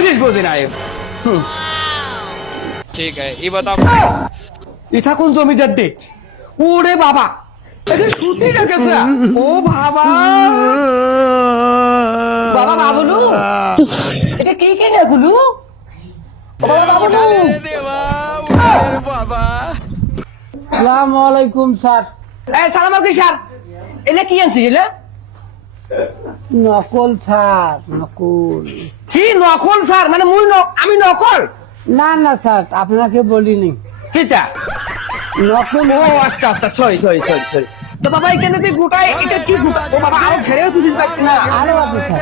परिवेश बोझे ना ठीक है ये बताओ এটা কোন জমিদার ডে ওরে বাবা এটা সুতি রেখেছে ও বাবা বাবা বাবলু এটা কি কে না গুলু বাবা বাবলু বাবা আসসালামু আলাইকুম স্যার। এই সালাম আলাইকুম স্যার এলে কি আনছিস এলে নকল স্যার, নকল। কি নকল স্যার মানে মুই আমি নকল না না স্যার, আপনাকে বলিনি। কিটা নকল। ও আচ্ছা আচ্ছা সরি সরি সরি সরি তো বাবা এখানে তুই গোটায় এটা কি গোটা ও বাবা আরো ঘেরেও তুই পাচ্ছিস না আরো আছে স্যার।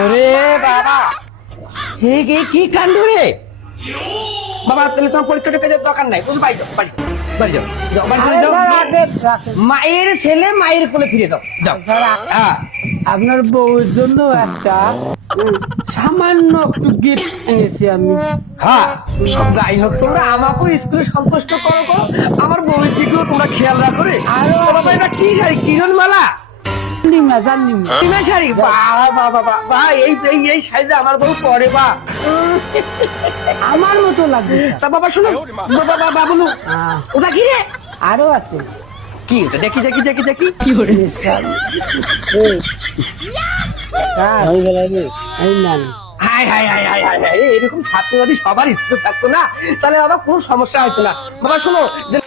ওরে বাবা হে গে কি কাণ্ড রে বাবা তাহলে তোমার পরীক্ষাটা কাজের দরকার নাই তুমি বাড়ি যাও বাড়ি যাও বাড়ি যাও যাও বাড়ি আরে যাও স্যার, আগে রাখেন। মায়ের ছেলে মায়ের কোলে ফিরে যাও যাও স্যার, হ্যাঁ আপনার বউয়ের জন্য একটা সামান্য একটু গিফট এনেছি আমি। হ্যাঁ যাই হোক তোমরা আমাকেও স্কুলে সন্তুষ্ট করো করো আমার বউয়ের দিকেও তোমরা খেয়াল রাখো রে আরো বাবা এটা কি শাড়ি কিরণ মালা নিমা জান নিমা। কিনা শাড়ি বাবা বাবা বা এই এই এই সাইজে আমার বউ পরে বা আমার মতো লাগবে স্যার। তা বাবা শুনো বাবা বাবলু ওটা কি রে আরো আছে। কি ওটা দেখি দেখি দেখি দেখি কি করে স্যার? এই, স্যার, এই নেন। High high high high high high এরকম ছাত্র যদি সবার স্কুল থাকতো না তাহলে আবার কোনো সমস্যা হতো না বাবা শোনো যে